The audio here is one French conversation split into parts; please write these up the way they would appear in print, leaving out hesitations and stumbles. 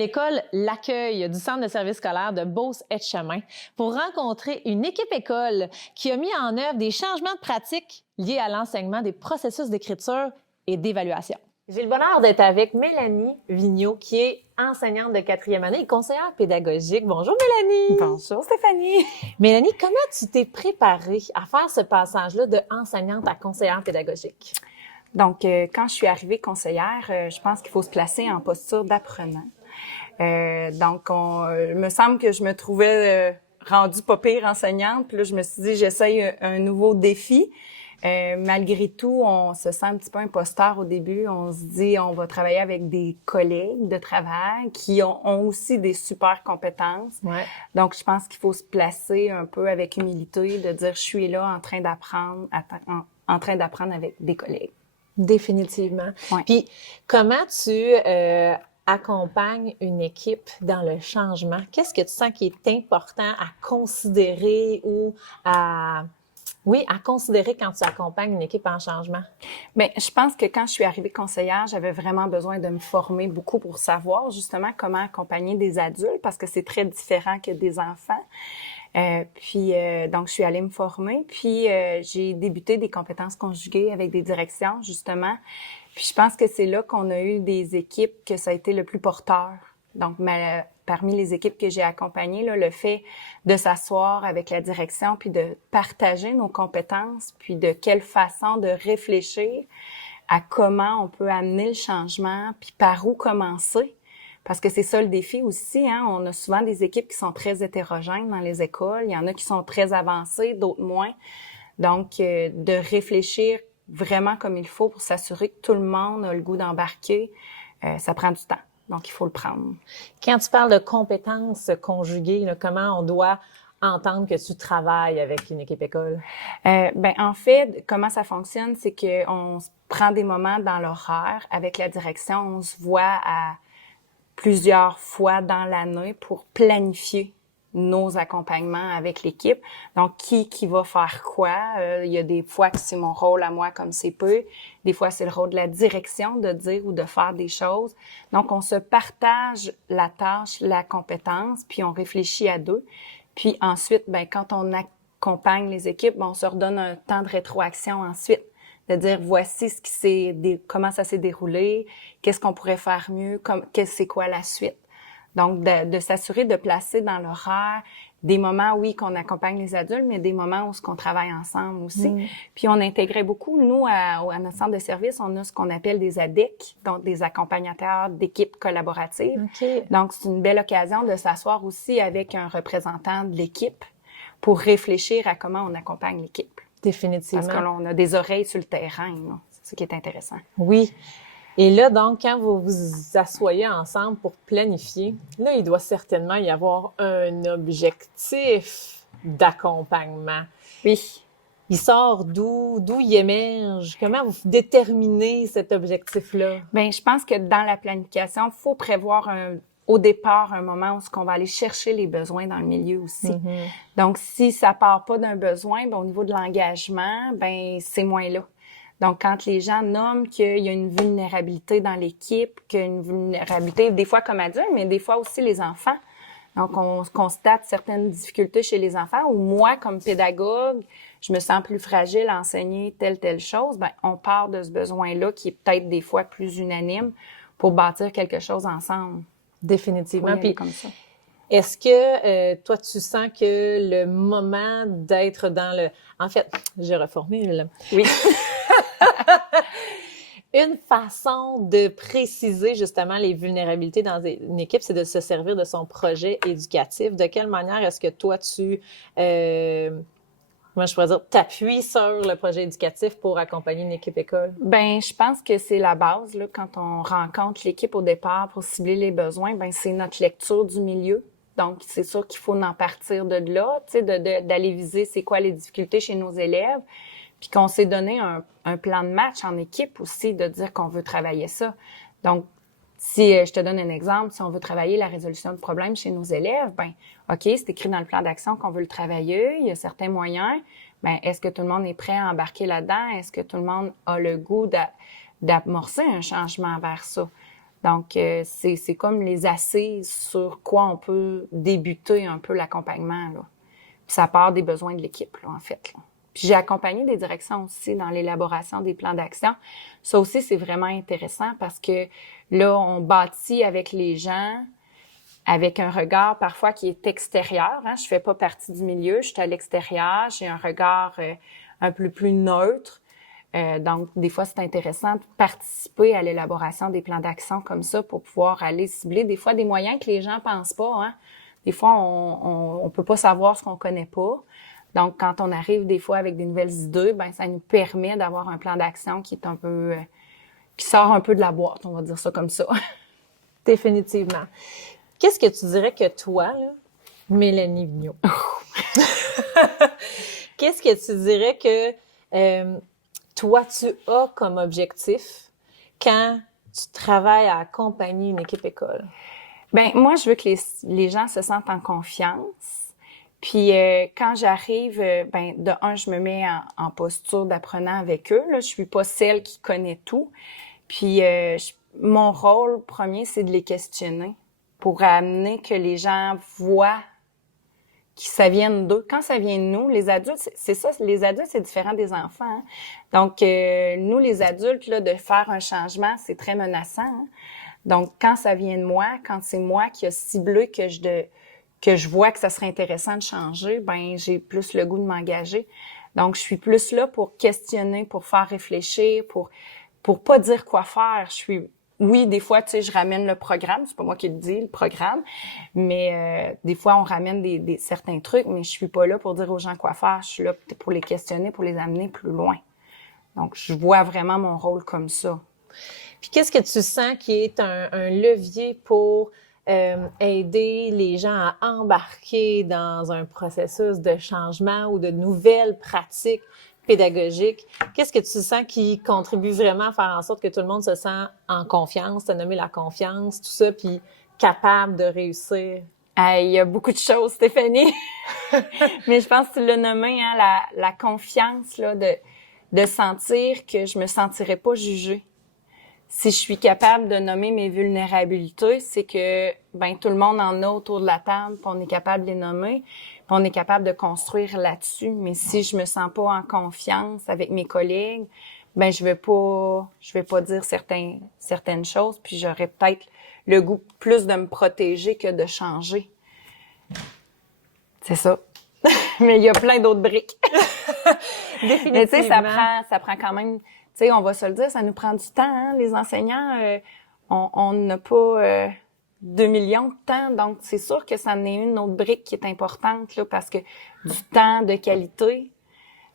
l'école L'Accueil du Centre de services scolaires de Beauce-Etchemin pour rencontrer une équipe école qui a mis en œuvre des changements de pratique liés à l'enseignement des processus d'écriture et d'évaluation. J'ai le bonheur d'être avec Mélanie Vigneault, qui est enseignante de 4e année et conseillère pédagogique. Bonjour Mélanie! Bonjour Stéphanie! Mélanie, comment tu t'es préparée à faire ce passage-là de enseignante à conseillère pédagogique? Donc, quand je suis arrivée conseillère, je pense qu'il faut se placer en posture d'apprenant. Il me semble que je me trouvais rendue pas pire enseignante. Puis là, je me suis dit, j'essaye un nouveau défi. Malgré tout, on se sent un petit peu imposteur au début. On se dit, on va travailler avec des collègues de travail qui ont aussi des super compétences. Ouais. Donc, je pense qu'il faut se placer un peu avec humilité, de dire, je suis là en train d'apprendre, en train d'apprendre avec des collègues. Définitivement. Ouais. Puis, comment tu accompagnes une équipe dans le changement? Qu'est-ce que tu sens qui est important à considérer ou à considérer quand tu accompagnes une équipe en changement? Bien, je pense que quand je suis arrivée conseillère, j'avais vraiment besoin de me former beaucoup pour savoir justement comment accompagner des adultes parce que c'est très différent que des enfants. Donc, je suis allée me former, puis j'ai débuté des compétences conjuguées avec des directions, justement. Puis je pense que c'est là qu'on a eu des équipes que ça a été le plus porteur. Donc, parmi les équipes que j'ai accompagnées, là, le fait de s'asseoir avec la direction, puis de partager nos compétences, puis de quelle façon de réfléchir à comment on peut amener le changement, puis par où commencer. Parce que c'est ça le défi aussi, hein. On a souvent des équipes qui sont très hétérogènes dans les écoles. Il y en a qui sont très avancées, d'autres moins. Donc, de réfléchir vraiment comme il faut pour s'assurer que tout le monde a le goût d'embarquer, ça prend du temps. Donc, il faut le prendre. Quand tu parles de compétences conjuguées, là, comment on doit entendre que tu travailles avec une équipe école? En fait, comment ça fonctionne, c'est qu'on prend des moments dans l'horaire avec la direction. On se voit à plusieurs fois dans l'année pour planifier nos accompagnements avec l'équipe. Donc, qui va faire quoi? Il y a des fois que c'est mon rôle à moi comme c'est peu. Des fois, c'est le rôle de la direction de dire ou de faire des choses. Donc, on se partage la tâche, la compétence, puis on réfléchit à deux. Puis ensuite, quand on accompagne les équipes, on se redonne un temps de rétroaction ensuite. De dire, voici comment ça s'est déroulé, qu'est-ce qu'on pourrait faire mieux, c'est quoi la suite. Donc, de s'assurer de placer dans l'horaire des moments, oui, qu'on accompagne les adultes, mais des moments où qu'on travaille ensemble aussi. Puis, on intégrait beaucoup, nous, à notre centre de service, on a ce qu'on appelle des ADEC, donc des accompagnateurs d'équipes collaboratives. Okay. Donc, c'est une belle occasion de s'asseoir aussi avec un représentant de l'équipe pour réfléchir à comment on accompagne l'équipe. Définitivement. Parce qu'on a des oreilles sur le terrain, là. C'est ce qui est intéressant. Oui. Et là, donc, quand vous vous asseyez ensemble pour planifier, là, il doit certainement y avoir un objectif d'accompagnement. Oui. Il sort d'où il émerge? Comment vous déterminez cet objectif-là? Bien, je pense que dans la planification, il faut prévoir au départ un moment où on va aller chercher les besoins dans le milieu aussi. Mm-hmm. Donc, si ça part pas d'un besoin, au niveau de l'engagement, c'est moins là. Donc, quand les gens nomment qu'il y a une vulnérabilité dans l'équipe, qu'il y a une vulnérabilité, des fois comme adulte, mais des fois aussi les enfants. Donc, on constate certaines difficultés chez les enfants ou moi, comme pédagogue, je me sens plus fragile à enseigner telle chose. On part de ce besoin-là qui est peut-être des fois plus unanime pour bâtir quelque chose ensemble. Définitivement. Puis, comme ça. Est-ce que toi, tu sens que le moment d'être dans le... En fait, je reformule. Oui. Une façon de préciser justement les vulnérabilités dans une équipe, c'est de se servir de son projet éducatif. De quelle manière est-ce que toi, comment je pourrais dire, t'appuies sur le projet éducatif pour accompagner une équipe école? Je pense que c'est la base, là, quand on rencontre l'équipe au départ pour cibler les besoins, c'est notre lecture du milieu. Donc, c'est sûr qu'il faut en partir de là, tu sais, d'aller viser c'est quoi les difficultés chez nos élèves. Puis qu'on s'est donné un plan de match en équipe aussi, de dire qu'on veut travailler ça. Donc, si je te donne un exemple, si on veut travailler la résolution de problèmes chez nos élèves, OK, c'est écrit dans le plan d'action qu'on veut le travailler, il y a certains moyens, est-ce que tout le monde est prêt à embarquer là-dedans? Est-ce que tout le monde a le goût d'amorcer un changement vers ça? Donc, c'est comme les assises sur quoi on peut débuter un peu l'accompagnement, là. Puis ça part des besoins de l'équipe, là, en fait, là. Puis j'ai accompagné des directions aussi dans l'élaboration des plans d'action. Ça aussi, c'est vraiment intéressant parce que là, on bâtit avec les gens avec un regard parfois qui est extérieur. Hein? Je fais pas partie du milieu, je suis à l'extérieur, j'ai un regard un peu plus neutre. Donc, des fois, c'est intéressant de participer à l'élaboration des plans d'action comme ça pour pouvoir aller cibler des fois des moyens que les gens pensent pas. Hein? Des fois, on peut pas savoir ce qu'on connaît pas. Donc, quand on arrive des fois avec des nouvelles idées, ben ça nous permet d'avoir un plan d'action qui est un peu qui sort un peu de la boîte, on va dire ça comme ça. Définitivement. Qu'est-ce que tu dirais que toi, là, Mélanie Vigneault, qu'est-ce que tu dirais que toi, tu as comme objectif quand tu travailles à accompagner une équipe école? Ben moi, je veux que les gens se sentent en confiance. Puis quand j'arrive, ben de un, je me mets en posture d'apprenant avec eux. Là, je suis pas celle qui connaît tout. Puis mon rôle premier, c'est de les questionner pour amener que les gens voient que ça vient d'eux. Quand ça vient de nous, les adultes, c'est ça. Les adultes, c'est différent des enfants. Hein? Donc nous, les adultes, là, de faire un changement, c'est très menaçant. Hein? Donc quand ça vient de moi, quand c'est moi qui a ciblé que je vois que ça serait intéressant de changer, ben j'ai plus le goût de m'engager. Donc, je suis plus là pour questionner, pour faire réfléchir, pour pas dire quoi faire. Oui, des fois, tu sais, je ramène le programme, c'est pas moi qui le dis, le programme, mais des fois, on ramène des certains trucs, mais je suis pas là pour dire aux gens quoi faire. Je suis là pour les questionner, pour les amener plus loin. Donc, je vois vraiment mon rôle comme ça. Puis, qu'est-ce que tu sens qui est un levier pour aider les gens à embarquer dans un processus de changement ou de nouvelles pratiques pédagogiques? Qu'est-ce que tu sens qui contribue vraiment à faire en sorte que tout le monde se sent en confiance, t'as nommé la confiance, tout ça, puis capable de réussir? Il y a beaucoup de choses, Stéphanie. Mais je pense que tu l'as nommé, hein, la confiance, là, de sentir que je me sentirais pas jugée. Si je suis capable de nommer mes vulnérabilités, c'est que ben tout le monde en a autour de la table, puis on est capable de les nommer, puis on est capable de construire là-dessus. Mais si je me sens pas en confiance avec mes collègues, ben je vais pas dire certaines choses, puis j'aurais peut-être le goût plus de me protéger que de changer. C'est ça. Mais il y a plein d'autres briques. Définitivement. Mais tu sais, ça prend quand même. Tu sais, on va se le dire, ça nous prend du temps, hein, les enseignants. On n'a pas 2 millions de temps, donc c'est sûr que ça en est une autre brique qui est importante, là, parce que du temps de qualité,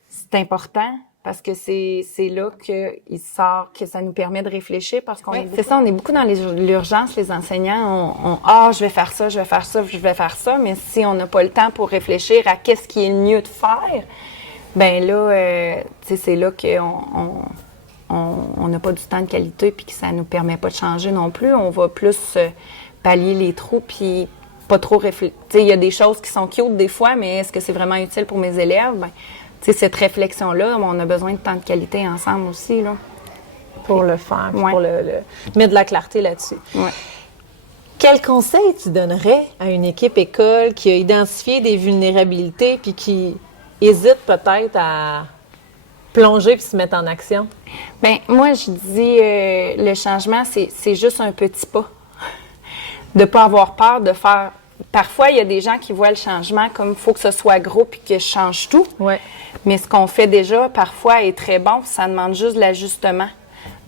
c'est important, parce que c'est là qu'il sort, que ça nous permet de réfléchir, parce qu'on c'est ça, on est beaucoup dans l'urgence, les enseignants. Je vais faire ça, je vais faire ça, je vais faire ça, mais si on n'a pas le temps pour réfléchir à qu'est-ce qui est le mieux de faire, ben là, tu sais, c'est là on n'a pas du temps de qualité puis que ça nous permet pas de changer non plus. On va plus pallier les trous puis pas trop réfléchir. Tu sais, il y a des choses qui sont cute des fois, mais est-ce que c'est vraiment utile pour mes élèves? Ben, tu sais, cette réflexion-là, on a besoin de temps de qualité ensemble aussi, là. Pour le faire, Ouais. pour le mettre de la clarté là-dessus. Ouais. Quel conseil tu donnerais à une équipe école qui a identifié des vulnérabilités puis qui hésite peut-être à plonger puis se mettre en action? Ben moi, je dis le changement, c'est juste un petit pas. De pas avoir peur de faire. Parfois, il y a des gens qui voient le changement comme il faut que ce soit gros puis que je change tout. Ouais. Mais ce qu'on fait déjà, parfois, est très bon. Ça demande juste de l'ajustement.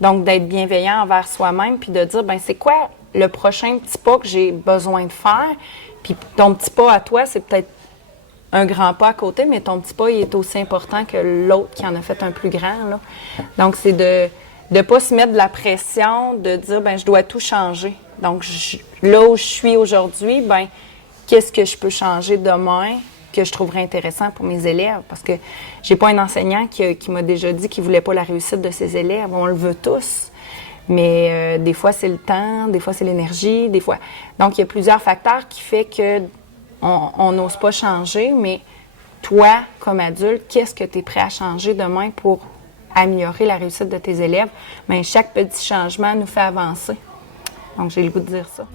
Donc, d'être bienveillant envers soi-même puis de dire, ben c'est quoi le prochain petit pas que j'ai besoin de faire? Puis ton petit pas à toi, c'est peut-être un grand pas à côté, mais ton petit pas, il est aussi important que l'autre qui en a fait un plus grand, là. Donc, c'est de pas se mettre de la pression, de dire, ben je dois tout changer. Donc, là où je suis aujourd'hui, ben qu'est-ce que je peux changer demain que je trouverais intéressant pour mes élèves? Parce que j'ai pas un enseignant qui m'a déjà dit qu'il voulait pas la réussite de ses élèves. On le veut tous. Mais des fois, c'est le temps, des fois, c'est l'énergie, des fois... Donc, il y a plusieurs facteurs qui fait que on n'ose pas changer, mais toi, comme adulte, qu'est-ce que tu es prêt à changer demain pour améliorer la réussite de tes élèves? Bien, chaque petit changement nous fait avancer. Donc, j'ai le goût de dire ça.